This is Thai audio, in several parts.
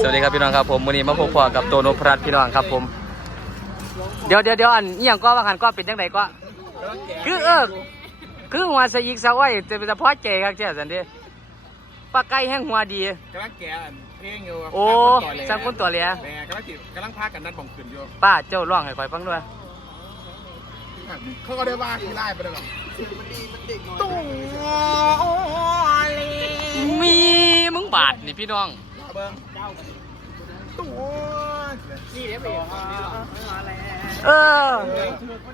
สวัสดีครับพี่น้องครับผมวันนี้มาพบพอกับโตโนพรัตน์พี่น้องครับผม เดี๋ยวเดี๋ยวเดี๋ยวอันนี้ยังก็ว่ากันก็เป็นยังไงก็ คือเออคือหัวสะอีกสะอ้อยจะเป็นเฉพาะใจครับเจ้าสันเดีปลาไก่แห้งหัวดี กำลังแกะเพลงอยู่โอ้สังคนตัวเหลียแม่กำลังจิกำลังพากันนัดบ่งขึ้นอยู่ป้าเจ้าร้องให้คอยฟังด้วย เขาก็ได้ว่าที่ไล่ไปแล้วหรอตัวเล็กมีมึงบาดนี่พี่น้อง เบิ้ง ตัวนี่เดี๋ยวไปเออ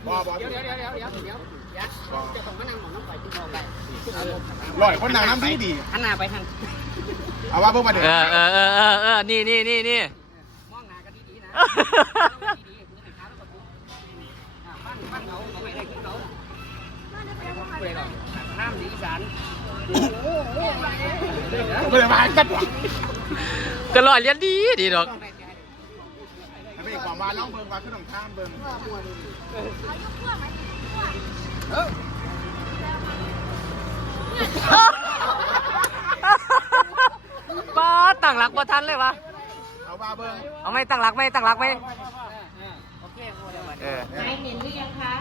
บอบอเดี๋ยวเดี๋ยวเดี๋ยวเดี๋ยวเดี๋ยวยักษ์จะต้องมานั่งหมองน้ำไฟที่มองได้ลอยคนนาน้ำดีดีหันหน้าไปทางเอาว่าเพิ่งมาเดี๋ยวเออเออเออเออนี่นี่นี่นี่มองหน้ากันดีๆนะดีๆคือให้าแล้วก็ปุ๊บบ้านบ้านเขาเขาไม่ได้คือเขาไปหรอกน้ำดีอีสานไม่ได้มากัดหรอ กก็ลอยเลียนดีดีดอกให้ไปอีกความว่าน้องเบิ้งว่าขึ้นของข้ามเบิ้งป้าตั้งหลักบ่ทันเลยวะเอาว่าเบิ้งเอาไหม่ตั้งหลักไหม่ตั้งหลักไหมโอเคโอ้เดี๋ยวมาเออนายเหม็นหรือยังคะ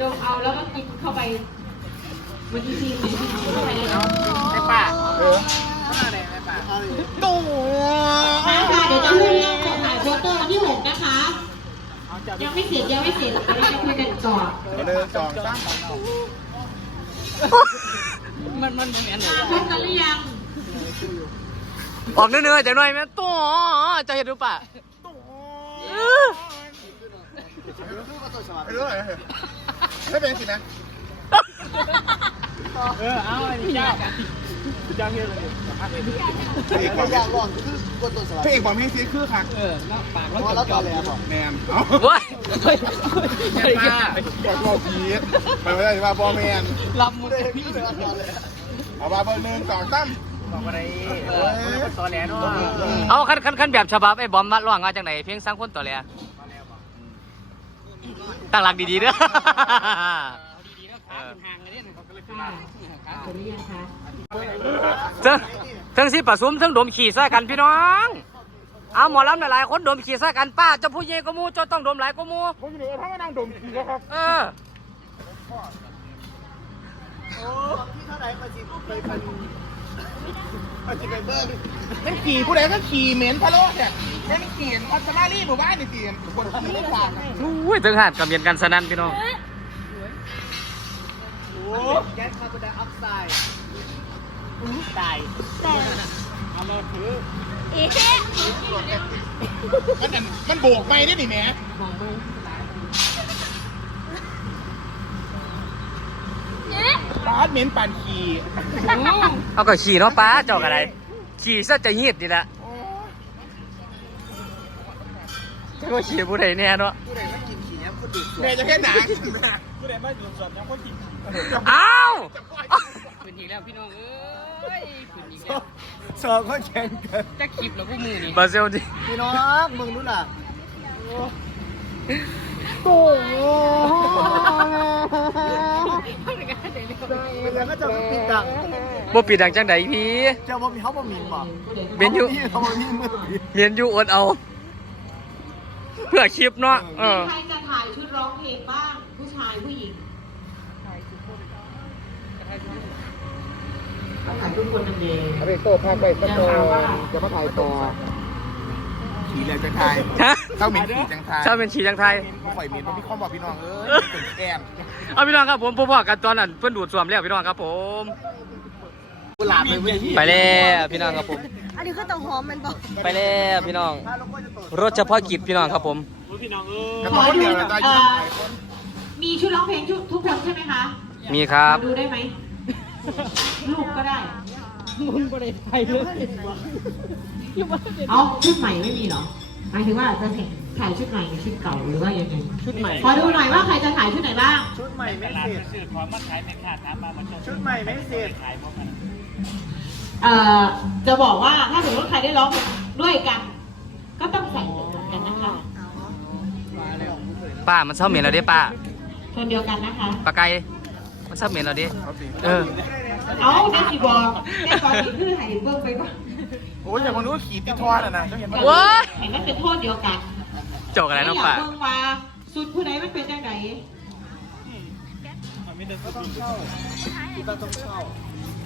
ดมเอาแล้วก็กินเข้าไปวันที่ซีมันกินเข้าไปเลยเนาะไอ้ป้าเออเข้า มาเลยไอ้ป้าตัวมาค่ะเดี๋ยวจะคุยเรื่องของถ่ายโฟโต้วันที่หกนะคะ ยังไม่เสร็จยังไม่เสร็จเดี๋ยวเราจะคุยกันก่อนเดินสองสามมันมันเหมือนเลยพบกันหรือยังออกเนื้อๆจากหน่อยแม่ตัวจะเห็นหรือเปล่าเออเออให้เป็นสินะ เออ เอาไอ้เจ้าเจ้าเฮียเลยพระเอกบอกดตัวสลพระเอกบอกมีซีคือคักเออแล้วปากแล้วจบแล้วบอกแมนเอาว้ายไอ้ป้าบอกบอกพีทไปไม่ได้ว่าบอแมนลำมือได้พี่เลยเอาว่าเบอร์หนึ่งสองสามบอกอะไรเออตอนแหลเนาะเอาคันคันคันแบบฉบับไอ้บอมมาร้องมาจากไหนเพียงสังคนตัวเลยตั้งหลักดีๆเด้อดีๆแล้วขาห่างเลยเนี่ยเขาก็เลยขึ้นมาเสร็จหรือยังคะ เทั้งเทั้งสิปะสุมเทั้งดมขี่ใส่กันพี่น้อง เอาหมอลำหลายๆคนดมขี่ใส่กันป้าเจ้าผู้ใหญ่ก็มูเจ้าต้องดมหลายก็มูผมอยู่ในท่านั่งดมขี่แล้วครับเออเอาจิไปเบิ้งนั่นขี่ผู้ใดก็ขี่เหม็นพะโล้เนี่ยนั่นขี่พัชมารีหมู่บ้านนี่ขี่บนขี่ไม่ขวางอุ้ยถึงหาดกับเมียนกันสนั่นพี่น้องโอ้แก๊สคาร์บอนไดออกไซด์ ตายเอามาถือมันนั่นมันโบกไม่ได้นี่แหม่ปาดเหม็นปั่นขี่เอาก็ขี่เนาะป้าเจ้าอะไร ขี่ซะจะเงียดดีละจะก็ขี่ผู้ใดแน่เนาะแม่จะแค่หนังอ้าว ขึ้นอีกแล้วพี่น้องเอ้ยขึ้นอีกแล้วสองก็แข่งกันจะคลิปแล้วพวกมือนี่บราซิลดิพี่น้องมึงรู้ล่ะแล้วก็จะปิดดังบ่ปิดดังจังใดพี่เจ้าบ่มีเขาบ่มีบ่เมียนอยู่เขาบ่มีมือผีเมียนอยู่อดเอา เพื่อคลิปเนาะเออใครจะถ่ายชุดร้องเพลงบ้างผู้ชายผู้หญิง ก็ถ่ายทุกคนนั่นเองเอาไปโต้ภาคไปสักตัวจะมาถ่ายต่อขี่เลยจังไทยฮะเข้าเหม็นขี่จังไทยชอบเป็นขี่จังไทยบ่ข่อยเหม็นบ่มีข้อบอกพี่น้องเอ้ยเป็นแกนเอาพี่น้องครับผมพ่อๆกันตอนนั้นเพื่อนดูดสวมแล้วพี่น้องครับผม กุหลาบเลยเว้ยไปแล้วพี่น้องครับผม อันนี้คือต้องหอมมันบอกไปแล้วพี่น้อง รถเฉพาะกิจพี่น้องครับผมแต่พอคนเดียวเลยตายอยู่หลายคนมีชุดร้องเพลงชุดทุกคนใช่ไหมคะมีครับ ดูได้ไหม ลูกก็ได้มึงบ่ได้ไปเลยเอาชุดใหม่ไม่มีเหรอ หมายถึงว่าจะถ่ายชุดใหม่หรือชุดเก่าหรือว่ายังไง ชุดใหม่ ขอดูหน่อยว่าใครจะถ่ายชุดไหนบ้าง ชุดใหม่ไม่เสร็จซื้อของมาขายเป็นขาดถามมามันจะชุดใหม่ไม่เสร็จขายพวกมันเอ่อ จะบอกว่าถ้าสมมติใครได้ร้องด้วยกัน ก็ต้องใส่เหมือนกันนะคะ ป้ามันเศร้าเหม็นแล้วเด้ป้า คนเดียวกันนะคะ ปลาไก่ มันเศร้าเหม็นแล้วเด้เออเอาได้สิบอกได้ก่อนนี่คือให้เบิ่งไปก่อนโอ้ยอย่างคนนู้นขี่ติดทอดอะนะเจ้าเห็นปะว้าเห็นมันเป็นโทษเดียวกันจบอะไรน้องป่าอยากเบิ่งว่าสุดผู้ใดมันเป็นจังไง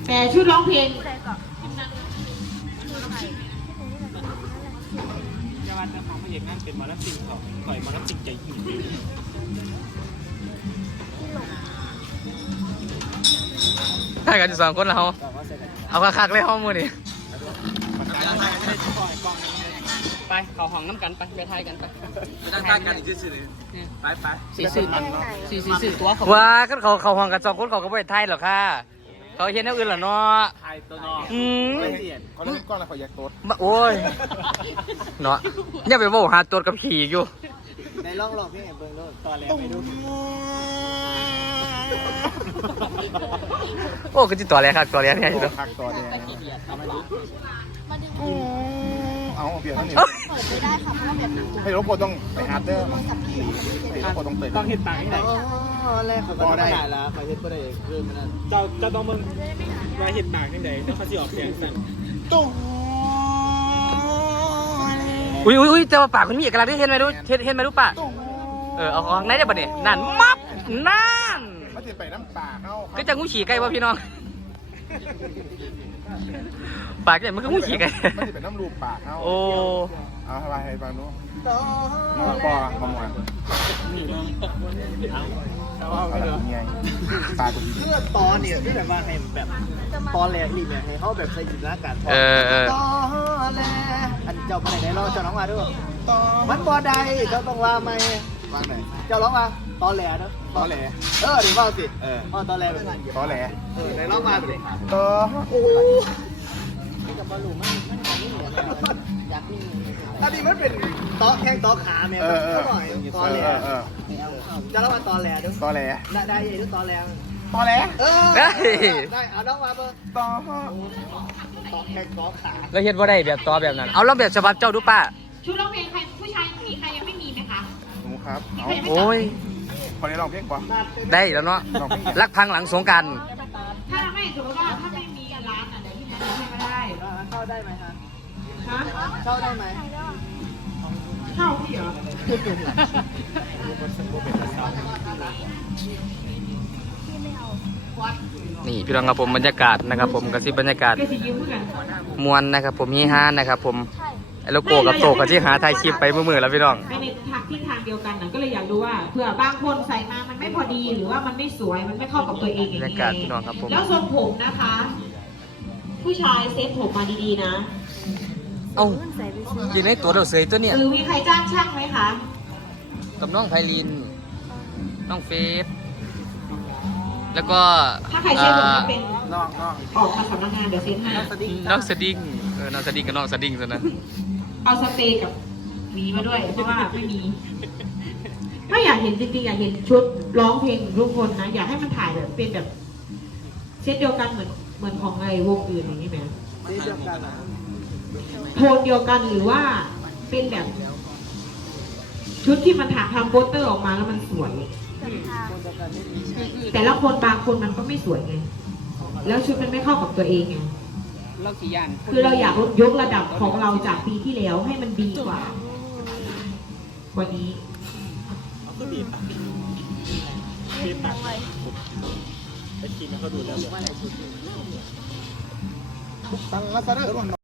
แต่ชุดร้องเพลงถ่าย กันอยู่สองคนแล้วเอาคักๆเลยห้องมือนี่ไปเขาห้องน้ำกันไปไปทายกันไปตั้งตั้งกันอีกสื่อไปไปสี่สื่อสี่สี่สื่อตัวเขาว่ากันเขาเขาห้องกันสองคนเขาก็ไม่ได้ถ่ายหรอกค่ะเขาเห็นแนวอื่นเหรอเนาะไทยตัวนอกอืมเขาเล่นก้อนแล้วเขาอยากโต๊ดมาโอ้ยเนาะเนี่ยไปโว้หาตัวกับขี่อยู่ในร่องหลอกพี่เบิ้งโลดตอนแรกไม่รู้ โอ้ก็จิตัวอะไรครับตัวอะไรเนี่ยอยู่คักตัวแดงเอาเบียร์นั่นนี่เอ้าให้รบกวนต้องไปฮาร์ดเดอร์มั้งให้รบกวนต้องเปิดต้องเห็นต่างที่ไหนอ๋อแรกเขาก็ได้แล้วเขาเห็นก็ได้เรื่องนั้นเจ้าเจ้าต้องมึงมาเห็นต่างที่ไหนแล้วเขาจะออกเสียงสั่นตุ้งอุ้ยอุ้ยอุ้ยแต่ว่าปากมันมีเอกลักษณ์ที่เห็นไหมรู้เห็นเห็นไหมรู้ป่ะตุ้งเออเอาของไหนได้ปะเนี่ยนั่นมับนั่น มันจะไปน้ำปากเข้าก็จะงูฉี่ไก่ป่ะพี่น้อง ปากเนี่ยมันก็งูฉี่ไก่มันจะเป็นน้ำรูปปากเข้าโอ้เอาอะไรให้ฟังดูน้องปอขโมยเอาอะไรเงี้ยปากกูดีเพื่อตอนเนี่ยที่แบบว่าให้แบบตอนแรกนี่แบบให้เขาแบบใส่จินตนาการเออเออตอนแรกอันเจ้าไปไหนเราเจ้าน้องมาด้วยมันบ่ได้เจ้าต้องว่าไหมฟังไหนเจ้าร้องมา ตอนแหลเนาะตอแหลเออดีว่าสิเอออ๋อตอนแหลแบบนั้นตอแหลเออไหนร้องมาสิเออโอ้อันนี้มันเป็นโต๊ะแข้งโต๊ะขาแม่เออเออหน่อยเอตอนแหลอเออจะร้องมาตอนแหลด้วยตอแหลได้ได้ยังด้วยตอนแหลตอแหลเออได้ได้เอาน้องมาเบอร์ตอโต๊ะแข้งโต๊ะขาแล้วเห็นว่าได้แบบต่อแบบนั้น เอาลองแบบฉบับเจ้าดูป่ะชุดร้องเพลงใครผู้ชายมีใครยังไม่มีไหมคะหนูครับเอาโอ้ย คนนี้องเพลงก่ได้แล้วเนาะรักพังหลังสงกรารถ้าไม่สมมติว่าถ้าไม่มีร้านอะเดี๋ยวที่ไหนให้ก็ได้เข้าได้ไหมฮะเข้าได้ไหมเข้าพี่เหรอนี่พี่น้องครับผมบรรยากาศนะครับ ผมกระซิบบรรยากาศมเพื่อนมวนนะครับ ผมฮีฮานะครับ ผม ไอ้โลโก้กับโตกับที่หาถ่ายคลิปไปมือๆแล้วพี่น้อง ไปในทางที่ทางเดียวกันนะก็เลยอยากดูว่าเผื่อบางคนใส่มามันไม่พอดีหรือว่ามันไม่สวยมันไม่เข้ากับตัวเองอย่างบรรนี้ยากาศพี่น้องครับผม แล้วทรงผมนะคะ ผู้ชายเซ็ตผมมาดีๆนะเอ้ายินในตัวเราเสยตัวเนี่ยหรือมีใครจ้างช่างไหมคะกับน้องไพลิน น้องเฟสแล้วก็ถ้าใครเซ็ตผมจะเป็นน้องน้องออกมาสำนักงานเดี๋ยวเซ็ตให้สติ๊กน้องสดิ้งเออน้องสดิ้งกับน้องสดิ้งซะนะ เอาสเปรย์กับหวีมาด้วย เพราะว่าไม่มีถ้าอยากเห็นจริงๆอยากเห็นชุดร้องเพลงของทุกคนนะ อยากให้มันถ่ายแบบเป็นแบบเซตเดียวกันเหมือนเหมือนของไอ้วงอื่นอย่างนี้ไหมที่เดียวกันนะโทนเดียวกันหรือว่าเป็นแบบ ชุดที่มันถ่ายทำโปสเตอร์ออกมาแล้วมันสวย แต่ละคนบางคนมันก็ไม่สวยไง แล้วชุดมันไม่เข้ากับตัวเองไง เราขี่ยานคือเราอยากยกระดับของเราจากปีที่แล้วให้มันดีกว่ากว่านี้ตั้งลักษณะ